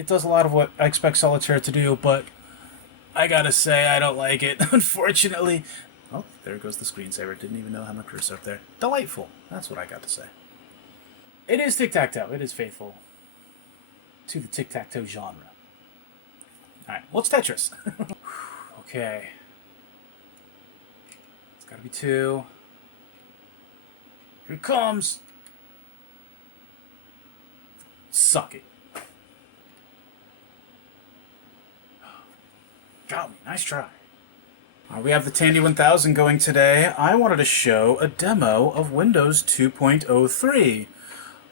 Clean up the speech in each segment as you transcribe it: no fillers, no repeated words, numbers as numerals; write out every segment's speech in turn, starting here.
It does a lot of what I expect Solitaire to do, but I gotta say I don't like it, unfortunately. Oh, there goes the screensaver. Didn't even know how my cursor up there. Delightful. That's what I got to say. It is tic-tac-toe. It is faithful to the tic-tac-toe genre. Alright, well, it's Tetris. Okay. It's gotta be 2. Here it comes! Suck it. Got me. Nice try. We have the Tandy 1000 going today. I wanted to show a demo of Windows 2.03.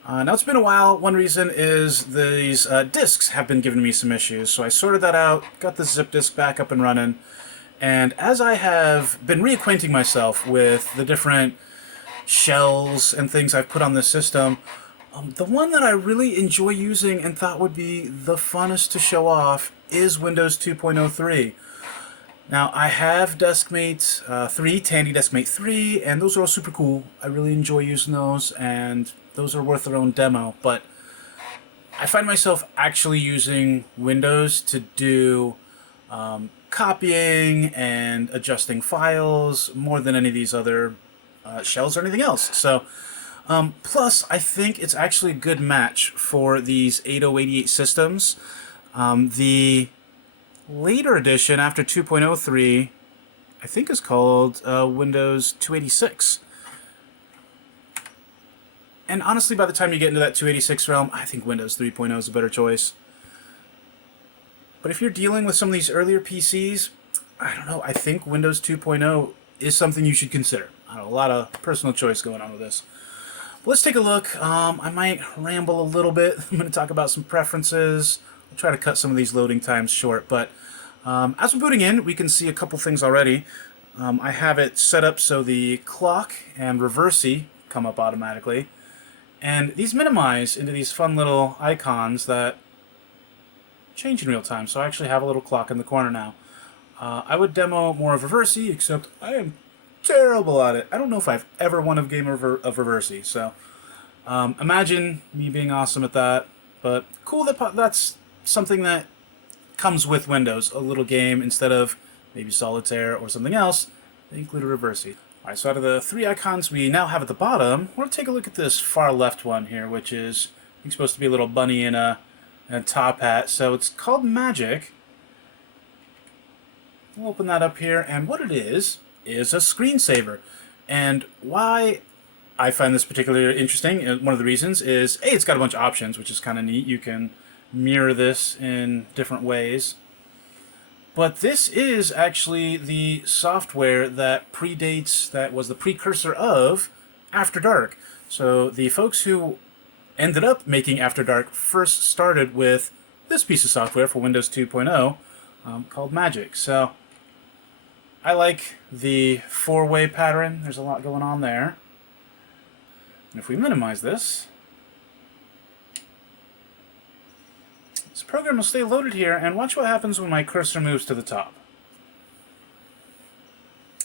Now, it's been a while. One reason is these disks have been giving me some issues, so I sorted that out, got the zip disk back up and running, and as I have been reacquainting myself with the different shells and things I've put on this system, the one that I really enjoy using and thought would be the funnest to show off is Windows 2.03. Now, I have Deskmate 3, Tandy Deskmate 3, and those are all super cool. I really enjoy using those, and those are worth their own demo, but I find myself actually using Windows to do copying and adjusting files more than any of these other shells or anything else. So, plus, I think it's actually a good match for these 8088 systems. The later edition after 2.03, I think, is called Windows 286. And honestly, by the time you get into that 286 realm, I think Windows 3.0 is a better choice. But if you're dealing with some of these earlier PCs, I don't know, I think Windows 2.0 is something you should consider. I don't know, a lot of personal choice going on with this. But let's take a look. I might ramble a little bit. I'm going to talk about some preferences. I'll try to cut some of these loading times short, but as we're booting in, we can see a couple things already. I have it set up so the clock and reversey come up automatically. And these minimize into these fun little icons that change in real time. So I actually have a little clock in the corner now. I would demo more of reversey, except I am terrible at it. I don't know if I've ever won a game of reversey. So imagine me being awesome at that. But cool that that's something that comes with Windows. A little game instead of maybe Solitaire or something else. They include a reversey. Alright, so out of the 3 icons we now have at the bottom, we're going to take a look at this far left one here, which is I think supposed to be a little bunny in a top hat. So it's called Magic. We'll open that up here, and what it is a screensaver. And why I find this particularly interesting, one of the reasons is, A, it's got a bunch of options, which is kind of neat. You can mirror this in different ways. But this is actually the software that predates, that was the precursor of After Dark. So the folks who ended up making After Dark first started with this piece of software for Windows 2.0 called Magic. So I like the 4-way pattern. There's a lot going on there. And if we minimize this program will stay loaded here, and watch what happens when my cursor moves to the top.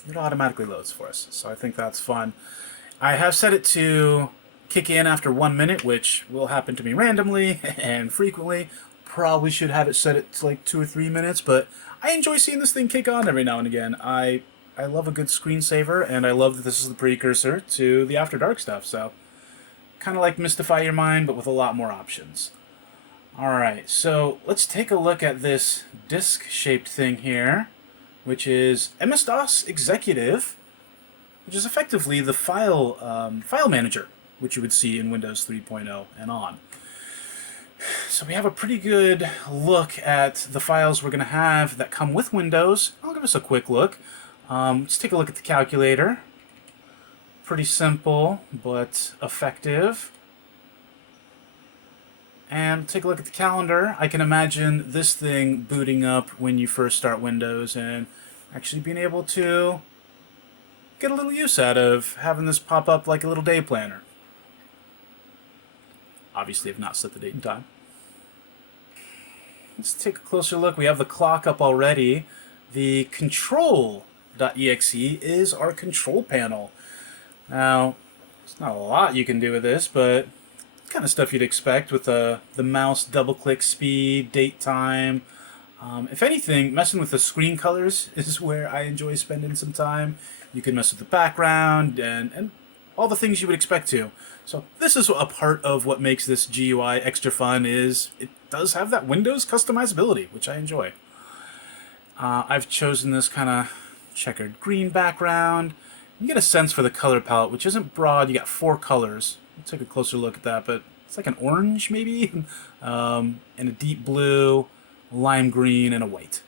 It automatically loads for us, so I think that's fun. I have set it to kick in after 1 minute, which will happen to me randomly and frequently. Probably should have it set to like 2 or 3 minutes, but I enjoy seeing this thing kick on every now and again. I love a good screensaver, and I love that this is the precursor to the After Dark stuff, so kind of like Mystify Your Mind, but with a lot more options. Alright, so let's take a look at this disk-shaped thing here, which is MS-DOS Executive, which is effectively the file manager, which you would see in Windows 3.0 and on. So we have a pretty good look at the files we're going to have that come with Windows. I'll give us a quick look. Let's take a look at the calculator. Pretty simple, but effective. And take a look at the calendar. I can imagine this thing booting up when you first start Windows and actually being able to get a little use out of having this pop up like a little day planner. Obviously, I've not set the date and time. Let's take a closer look. We have the clock up already. The control.exe is our control panel. Now, there's not a lot you can do with this, but kind of stuff you'd expect with the mouse double-click speed, date time. If anything, messing with the screen colors is where I enjoy spending some time. You can mess with the background and all the things you would expect to. So this is a part of what makes this GUI extra fun is it does have that Windows customizability, which I enjoy. I've chosen this kind of checkered green background. You get a sense for the color palette, which isn't broad. You got 4 colors. Let's take a closer look at that, but it's like an orange maybe, and a deep blue, lime green, and a white.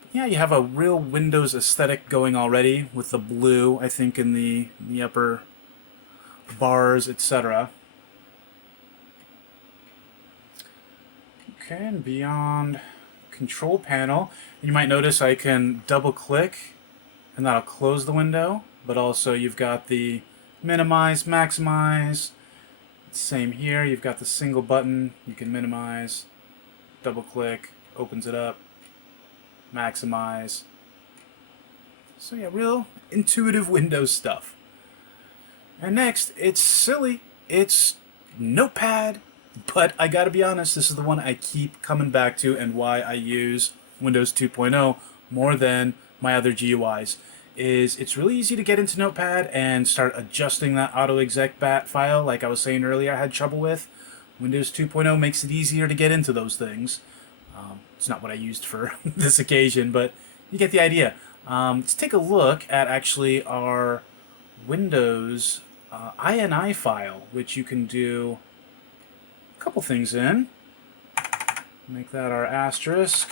But yeah, you have a real Windows aesthetic going already with the blue, I think, in the upper bars, etc. Okay, and beyond control panel, you might notice I can double click and that'll close the window, but also you've got the minimize, maximize. Same here, you've got the single button, you can minimize, double click, opens it up, maximize. So yeah, real intuitive Windows stuff. And next, it's silly, it's Notepad, but I gotta be honest, this is the one I keep coming back to and why I use Windows 2.0 more than my other GUIs. It's really easy to get into Notepad and start adjusting that auto-exec bat file like I was saying earlier I had trouble with. Windows 2.0 makes it easier to get into those things. It's not what I used for this occasion, but you get the idea. Let's take a look at actually our Windows INI file, which you can do a couple things in. Make that our asterisk.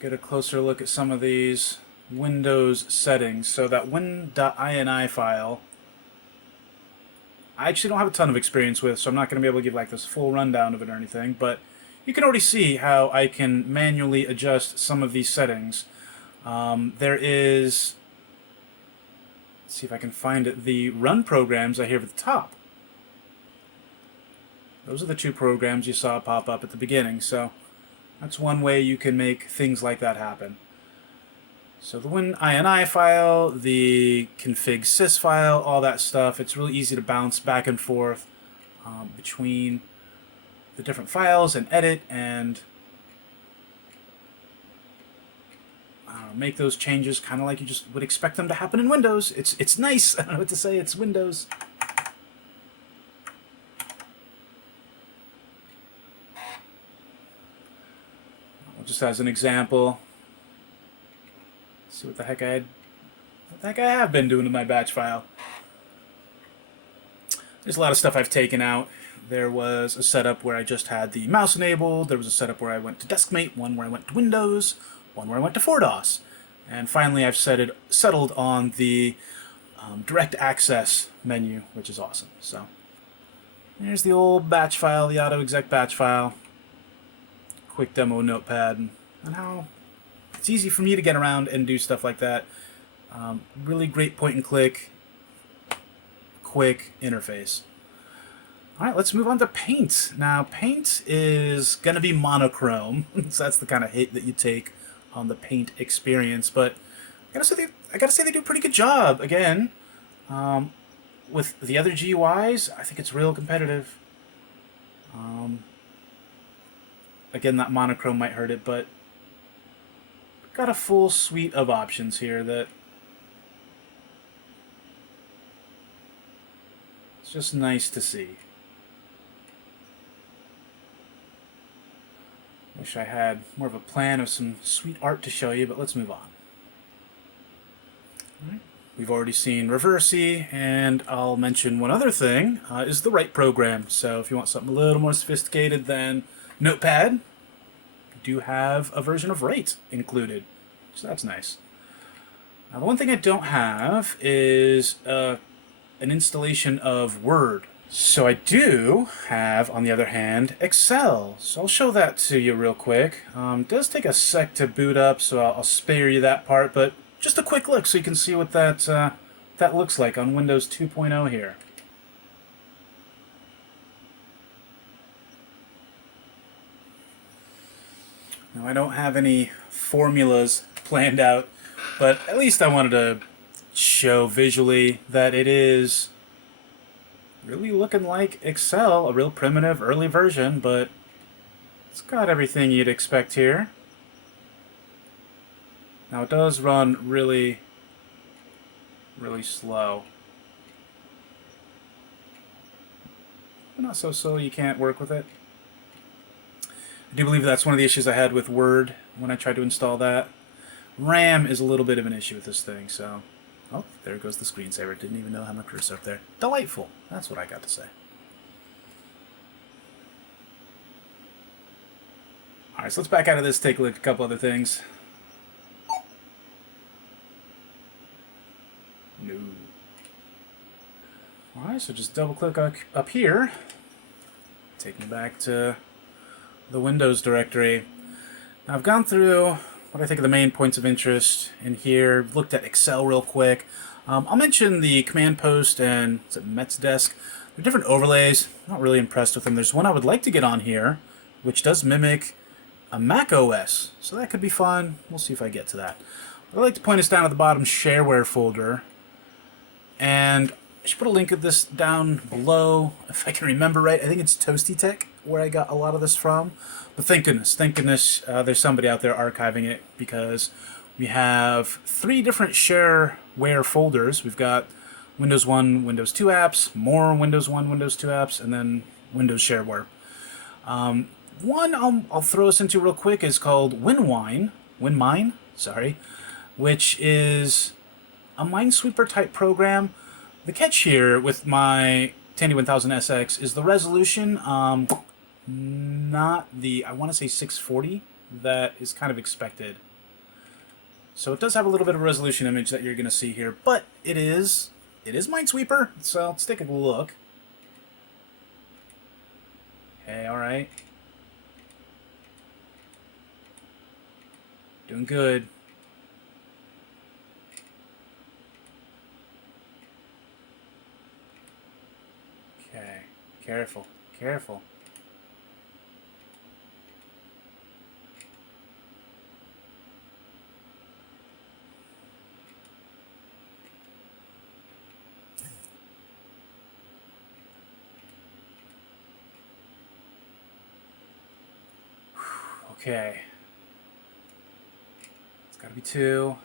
Get a closer look at some of these Windows settings. So that win.ini file, I actually don't have a ton of experience with, so I'm not going to be able to give like this full rundown of it or anything, but you can already see how I can manually adjust some of these settings. There is, let's see if I can find it, the run programs I have at the top. Those are the 2 programs you saw pop up at the beginning, so that's one way you can make things like that happen. So the win.ini file, the config sys file, all that stuff, it's really easy to bounce back and forth between the different files and edit and make those changes kind of like you just would expect them to happen in Windows. It's nice. I don't know what to say. It's Windows. Just as an example, see what the heck I have been doing to my batch file. There's a lot of stuff I've taken out. There was a setup where I just had the mouse enabled. There was a setup where I went to DeskMate, one where I went to Windows, one where I went to 4DOS. And finally I've settled on the direct access menu, which is awesome. So there's the old batch file, the auto-exec batch file. Quick demo Notepad and how it's easy for me to get around and do stuff like that. Really great point and click, quick interface. Alright, let's move on to Paint. Now, Paint is going to be monochrome, so that's the kind of hit that you take on the Paint experience, but I gotta say they do a pretty good job. Again, with the other GUIs, I think it's real competitive. Again, that monochrome might hurt it, but got a full suite of options here that it's just nice to see. Wish I had more of a plan of some sweet art to show you, but let's move on. All right. We've already seen Reversey, and I'll mention one other thing, is the Write program. So if you want something a little more sophisticated than Notepad, you do have a version of Write included, so that's nice. Now, the one thing I don't have is an installation of Word. So I do have, on the other hand, Excel. So I'll show that to you real quick. It does take a sec to boot up, so I'll spare you that part, but just a quick look so you can see what that looks like on Windows 2.0 here. Now, I don't have any formulas planned out, but at least I wanted to show visually that it is really looking like Excel, a real primitive early version, but it's got everything you'd expect here. Now it does run really, really slow. But not so slow you can't work with it. I do believe that's one of the issues I had with Word when I tried to install that. RAM is a little bit of an issue with this thing, so... Oh, there goes the screensaver. Didn't even know how my cursor up there. Delightful. That's what I got to say. Alright, so let's back out of this, take a look at a couple other things. No. Alright, so just double click up here. Take me back to the Windows directory. Now I've gone through what I think are the main points of interest in here. Looked at Excel real quick. I'll mention the Command Post and Met's Desk. They're different overlays. I'm not really impressed with them. There's one I would like to get on here, which does mimic a Mac OS, so that could be fun. We'll see if I get to that. But I'd like to point us down at the bottom shareware folder, and I should put a link of this down below if I can remember right. I think it's Toasty Tech where I got a lot of this from. But thank goodness, there's somebody out there archiving it, because we have 3 different shareware folders. We've got Windows 1, Windows 2 apps, more Windows 1, Windows 2 apps, and then Windows shareware. One I'll throw us into real quick is called WinMine, which is a Minesweeper type program. The catch here with my Tandy 1000SX is the resolution, not the, I want to say 640, that is kind of expected. So it does have a little bit of a resolution image that you're going to see here, but it is Minesweeper, so let's take a look. Okay, alright. Doing good. Okay, careful, careful. Okay. It's gotta be 2.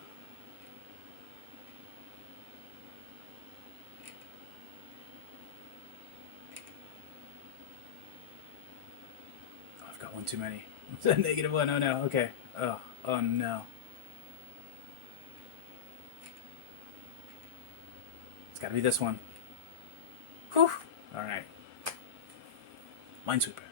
Oh, I've got one too many. -1, oh no, okay. Oh no. It's gotta be this one. Whew. Alright. Minesweeper.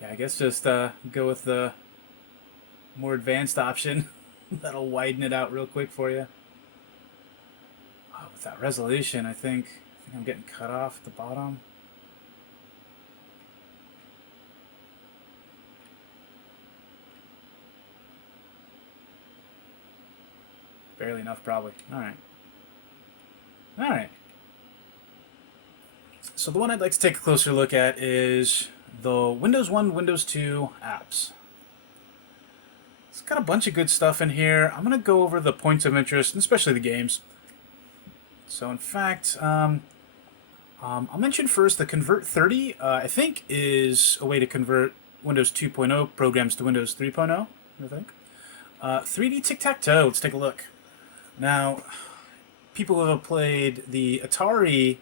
Yeah, I guess just go with the more advanced option. That'll widen it out real quick for you. Oh, with that resolution, I think I'm getting cut off at the bottom. Barely enough, probably. Alright. Alright. So the one I'd like to take a closer look at is the Windows 1, Windows 2 apps. It's got a bunch of good stuff in here. I'm going to go over the points of interest, and especially the games. So in fact, I'll mention first the Convert 30, I think is a way to convert Windows 2.0 programs to Windows 3.0, I think. 3D Tic-Tac-Toe, let's take a look. Now, people who have played the Atari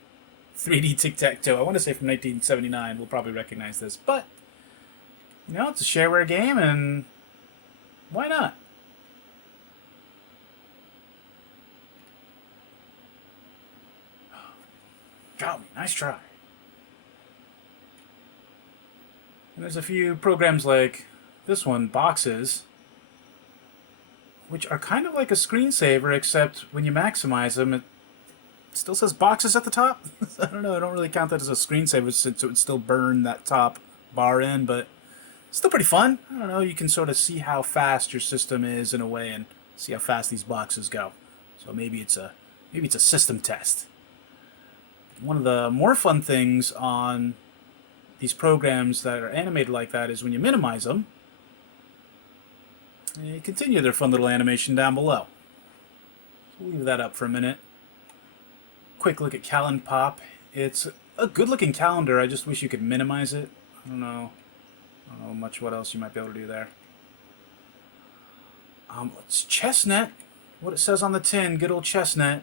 3D Tic-Tac-Toe, I want to say from 1979, will probably recognize this, but, you know, it's a shareware game, and why not? Got me, nice try. And there's a few programs like this one, Boxes, which are kind of like a screensaver, except when you maximize them, it still says Boxes at the top. I don't know, I don't really count that as a screensaver since it would still burn that top bar in, but it's still pretty fun. I don't know, you can sort of see how fast your system is in a way and see how fast these boxes go. So maybe it's a system test. One of the more fun things on these programs that are animated like that is when you minimize them, and you continue their fun little animation down below. So leave that up for a minute. Quick look at Calend Pop. It's a good looking calendar, I just wish you could minimize it. I don't know much what else you might be able to do there. It's Chestnut. What it says on the tin, good old Chestnut.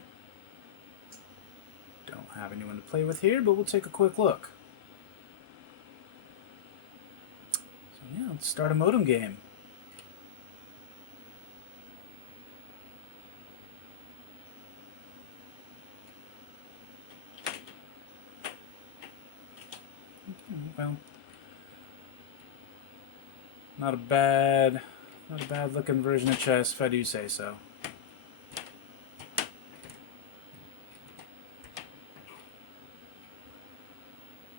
Don't have anyone to play with here, but we'll take a quick look. So yeah, let's start a modem game. Well, not a bad looking version of chess, if I do say so.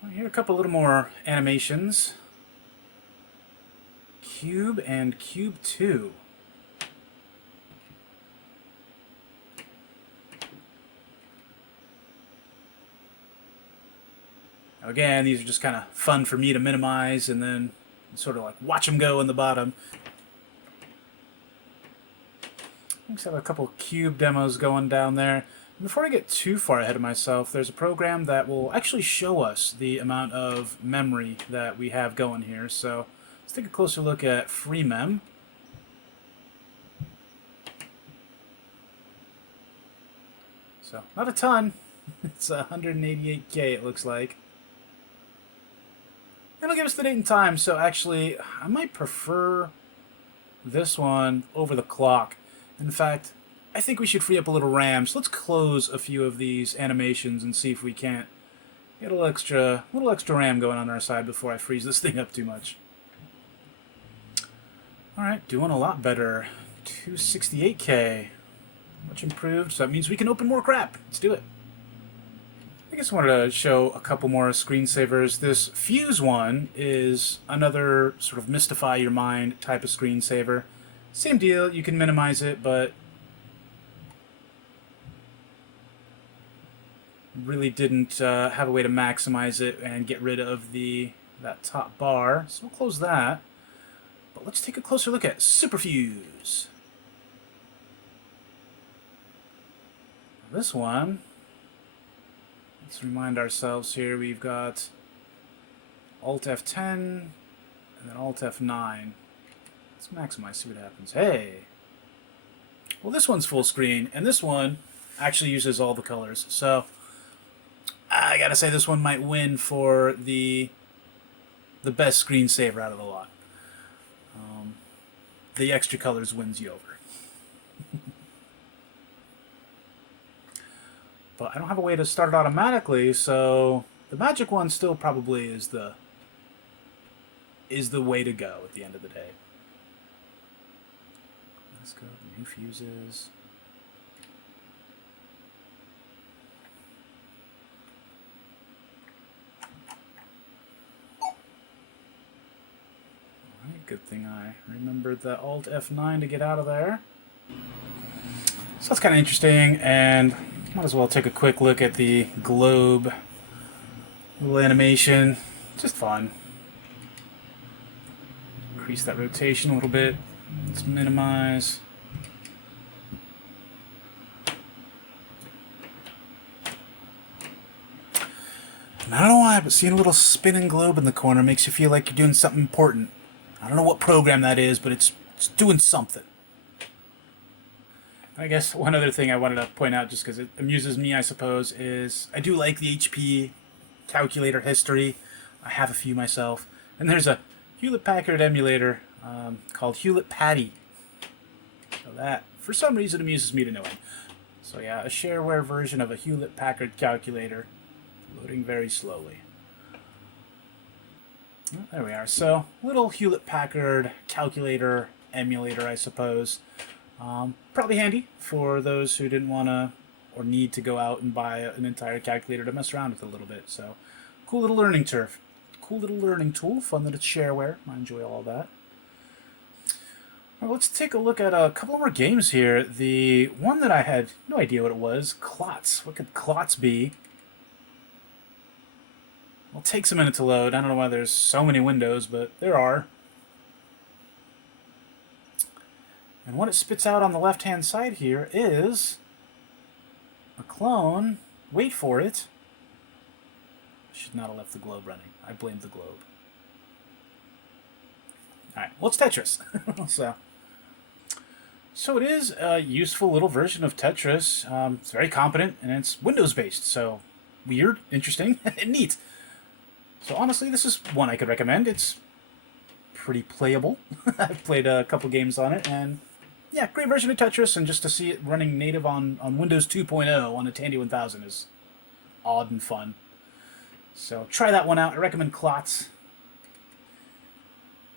Well, here are a couple little more animations. Cube and Cube 2. Now again, these are just kind of fun for me to minimize and then sort of like watch them go in the bottom. Let's have a couple cube demos going down there. And before I get too far ahead of myself, there's a program that will actually show us the amount of memory that we have going here. So let's take a closer look at FreeMem. So not a ton. It's 188K it looks like. It'll give us the date and time, so actually I might prefer this one over the clock. In fact, I think we should free up a little RAM, so let's close a few of these animations and see if we can't get a little extra RAM going on our side before I freeze this thing up too much. Alright, doing a lot better. 268K. Much improved, so that means we can open more crap. Let's do it. I guess I wanted to show a couple more screensavers. This Fuse one is another sort of mystify your mind type of screensaver. Same deal, you can minimize it, but really didn't have a way to maximize it and get rid of that top bar. So we'll close that. But let's take a closer look at Superfuse. This one, let's remind ourselves here, we've got Alt F10 and then Alt F9. Let's maximize, see what happens. Hey! Well, this one's full screen, and this one actually uses all the colors. So, I gotta say this one might win for the best screensaver out of the lot. The extra colors wins you over. But I don't have a way to start it automatically, so the magic one still probably is the way to go at the end of the day. Let's go new fuses. Alright, good thing I remembered the Alt F9 to get out of there. So that's kind of interesting, and might as well take a quick look at the globe little animation. Just fun. Increase that rotation a little bit. Let's minimize. And I don't know why, but seeing a little spinning globe in the corner makes you feel like you're doing something important. I don't know what program that is, but it's doing something. I guess one other thing I wanted to point out, just because it amuses me, I suppose, is I do like the HP calculator history. I have a few myself. And there's a Hewlett-Packard emulator called Hewlett-Patty. So that, for some reason, amuses me to no end. So yeah, a shareware version of a Hewlett-Packard calculator. Loading very slowly. Oh, there we are. So, little Hewlett-Packard calculator emulator, I suppose. Probably handy for those who didn't want to or need to go out and buy an entire calculator to mess around with a little bit. So, cool little learning turf. Cool little learning tool. Fun that it's shareware. I enjoy all that. Well, let's take a look at a couple more games here. The one that I had no idea what it was, Klotz. What could Klotz be? Well, it takes a minute to load. I don't know why there's so many windows, but there are. And what it spits out on the left-hand side here is a clone. Wait for it. I should not have left the globe running. I blame the globe. Alright, well, it's Tetris. So it is a useful little version of Tetris. It's very competent, and it's Windows-based, so weird, interesting, and neat. So honestly, this is one I could recommend. It's pretty playable. I've played a couple games on it, and yeah, great version of Tetris, and just to see it running native on Windows 2.0 on a Tandy 1000 is odd and fun. So try that one out. I recommend Klotz.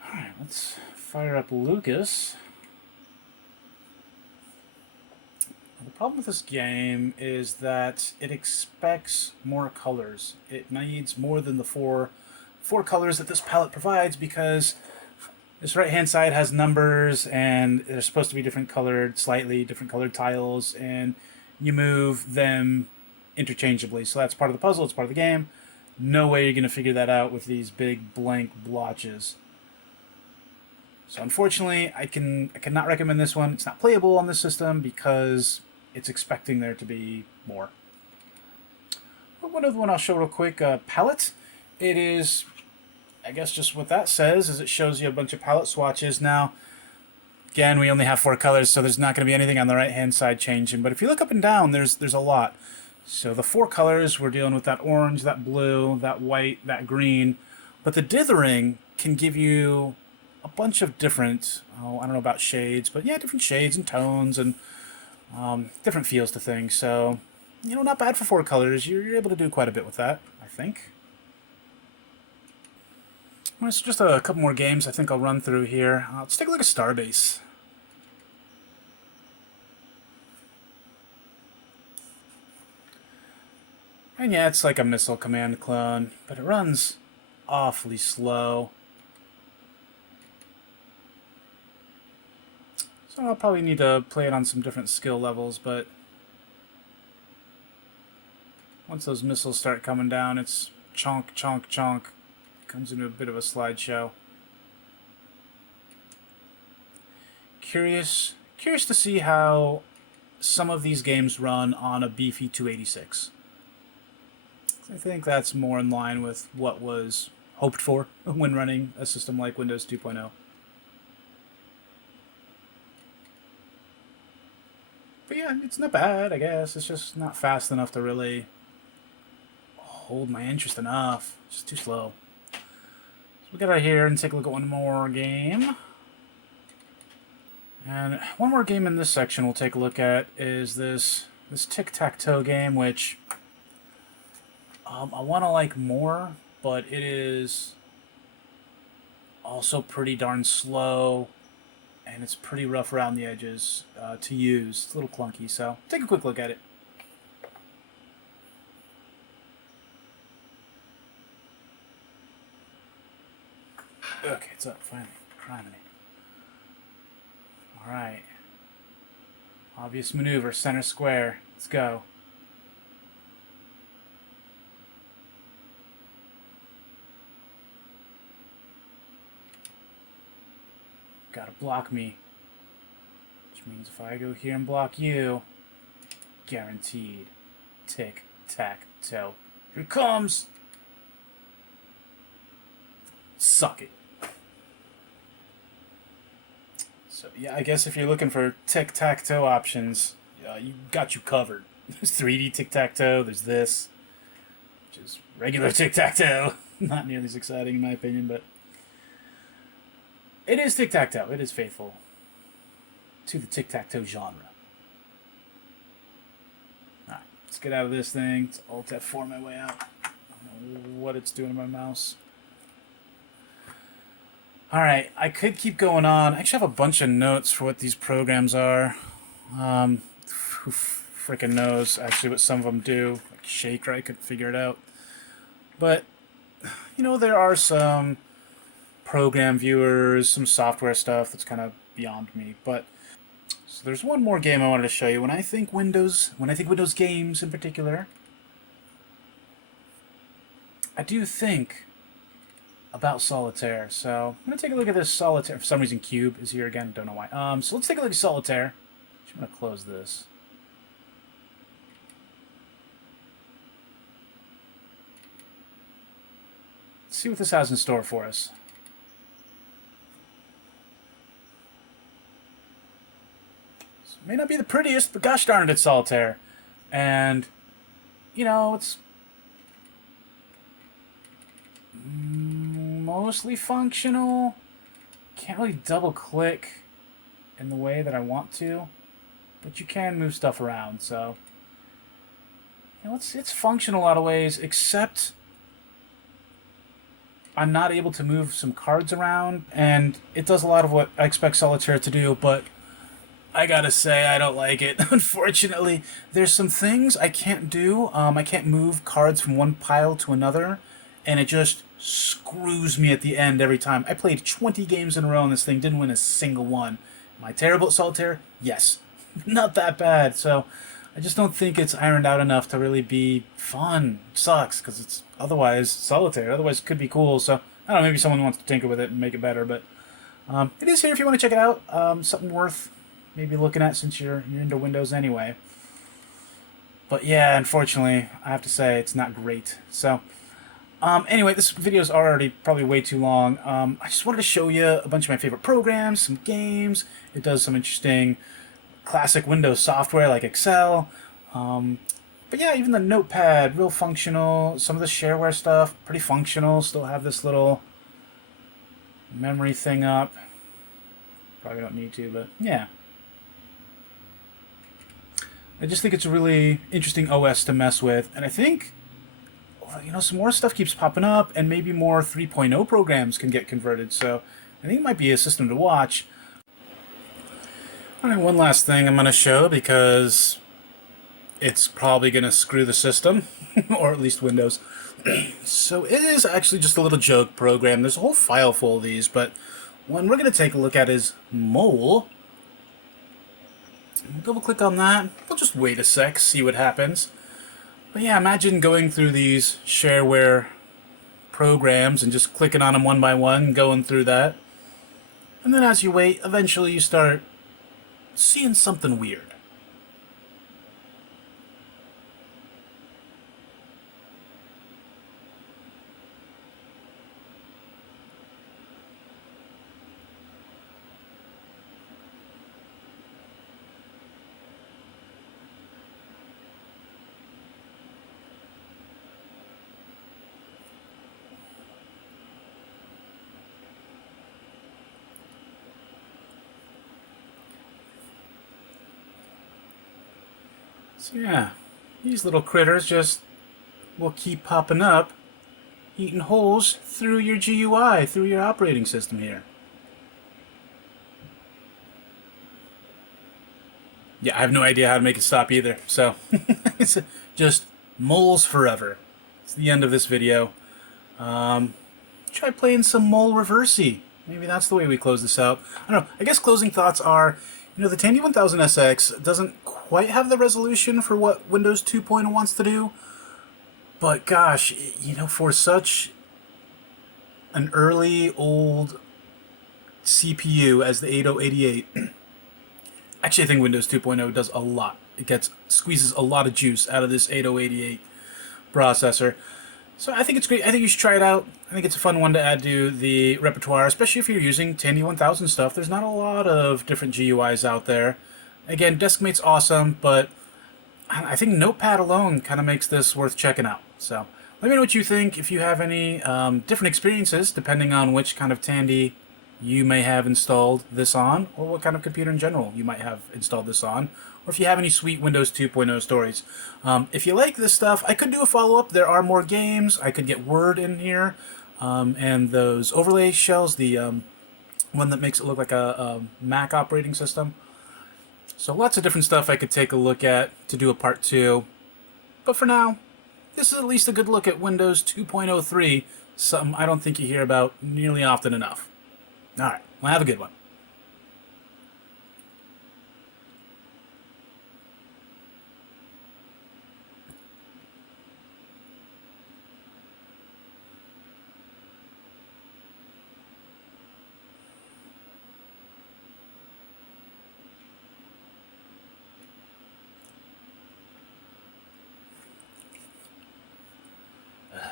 Alright, let's fire up Lucas. The problem with this game is that it expects more colors. It needs more than the four colors that this palette provides, because this right-hand side has numbers, and they're supposed to be slightly different colored tiles, and you move them interchangeably. So that's part of the puzzle, it's part of the game. No way you're going to figure that out with these big blank blotches. So unfortunately, I cannot recommend this one. It's not playable on this system because it's expecting there to be more. But one other one I'll show real quick, palette. It is, I guess just what that says is it shows you a bunch of palette swatches. Now, again, we only have 4 colors, so there's not going to be anything on the right-hand side changing. But if you look up and down, there's a lot. So the 4 colors, we're dealing with that orange, that blue, that white, that green. But the dithering can give you a bunch of different, I don't know about shades, but yeah, different shades and tones and different feels to things. So, not bad for 4 colors. You're able to do quite a bit with that, I think. Well, it's just a couple more games I think I'll run through here. Let's take a look at Starbase. And yeah, it's like a missile command clone, but it runs awfully slow. So I'll probably need to play it on some different skill levels, but once those missiles start coming down, it's chonk, chonk, chonk. It comes into a bit of a slideshow. Curious to see how some of these games run on a beefy 286. I think that's more in line with what was hoped for when running a system like Windows 2.0. But yeah, it's not bad, I guess. It's just not fast enough to really hold my interest enough. It's just too slow. So we'll get out of here and take a look at one more game. And one more game in this section we'll take a look at is this tic-tac-toe game, which I want to like more, but it is also pretty darn slow, and it's pretty rough around the edges to use. It's a little clunky, so take a quick look at it. Okay, it's up, finally. Criminy. Alright. Obvious maneuver, center square. Let's go. Gotta block me. Which means if I go here and block you, guaranteed. Tic-tac-toe. Here it comes! Suck it. So yeah, I guess if you're looking for tic-tac-toe options, you got you covered. There's 3D tic-tac-toe, there's this, which is regular tic-tac-toe. Not nearly as exciting in my opinion, but it is tic-tac-toe. It is faithful to the tic-tac-toe genre. Alright, let's get out of this thing. It's Alt F4 my way out. I don't know what it's doing to my mouse. Alright, I could keep going on. I actually have a bunch of notes for what these programs are. Who freaking knows actually what some of them do. Like Shaker, I could figure it out. But, there are some program viewers, some software stuff that's kind of beyond me. But so there's one more game I wanted to show you. When I think Windows games in particular, I do think about Solitaire. So I'm going to take a look at this Solitaire. For some reason, Cube is here again. Don't know why. So let's take a look at Solitaire. I'm going to close this. Let's see what this has in store for us. So it may not be the prettiest, but gosh darn it, it's Solitaire. And, you know, it's mostly functional. Can't really double click in the way that I want to, but you can move stuff around. So, you know, it's functional in a lot of ways, except I'm not able to move some cards around, and it does a lot of what I expect Solitaire to do, but I gotta say, I don't like it. Unfortunately, there's some things I can't do. I can't move cards from one pile to another, and it just screws me at the end every time. I played 20 games in a row, and this thing didn't win a single one. Am I terrible at Solitaire? Yes. Not that bad, so I just don't think it's ironed out enough to really be fun. It sucks, because it's otherwise Solitaire. Otherwise, it could be cool, so I don't know, maybe someone wants to tinker with it and make it better, but it is here if you want to check it out. Something worth maybe looking at since you're into Windows anyway. But yeah, unfortunately, I have to say it's not great. So anyway, this video is already probably way too long. I just wanted to show you a bunch of my favorite programs, some games. It does some interesting classic Windows software like Excel. But yeah, even the notepad, real functional. Some of the shareware stuff, pretty functional. Still have this little memory thing up. Probably don't need to, but yeah. I just think it's a really interesting OS to mess with, and I think, you know, some more stuff keeps popping up, and maybe more 3.0 programs can get converted, so I think it might be a system to watch. Alright, one last thing I'm going to show, because it's probably going to screw the system, or at least Windows. So it is actually just a little joke program. There's a whole file full of these, but one we're going to take a look at is Mole. Double click on that. We'll just wait a sec, see what happens. But yeah, imagine going through these shareware programs and just clicking on them one by one, going through that. And then as you wait, eventually you start seeing something weird. So yeah, these little critters just will keep popping up, eating holes through your GUI, through your operating system here. Yeah, I have no idea how to make it stop either, so it's just moles forever. It's the end of this video. Try playing some Mole Reversey. Maybe that's the way we close this out. I don't know. I guess closing thoughts are, you know, the Tandy 1000SX doesn't quite have the resolution for what Windows 2.0 wants to do, but gosh, you know, for such an early old CPU as the 8088, actually I think Windows 2.0 does a lot. It squeezes a lot of juice out of this 8088 processor. So I think it's great. I think you should try it out. I think it's a fun one to add to the repertoire, especially if you're using Tandy 1000 stuff. There's not a lot of different GUIs out there. Again, Deskmate's awesome, but I think Notepad alone kind of makes this worth checking out. So let me know what you think. If you have any different experiences, depending on which kind of Tandy you may have installed this on, or what kind of computer in general you might have installed this on, or if you have any sweet Windows 2.0 stories. If you like this stuff, I could do a follow-up. There are more games. I could get Word in here, and those overlay shells, the one that makes it look like a Mac operating system. So lots of different stuff I could take a look at to do a part 2. But for now, this is at least a good look at Windows 2.03, something I don't think you hear about nearly often enough. Alright, well, have a good one.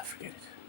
Forget it.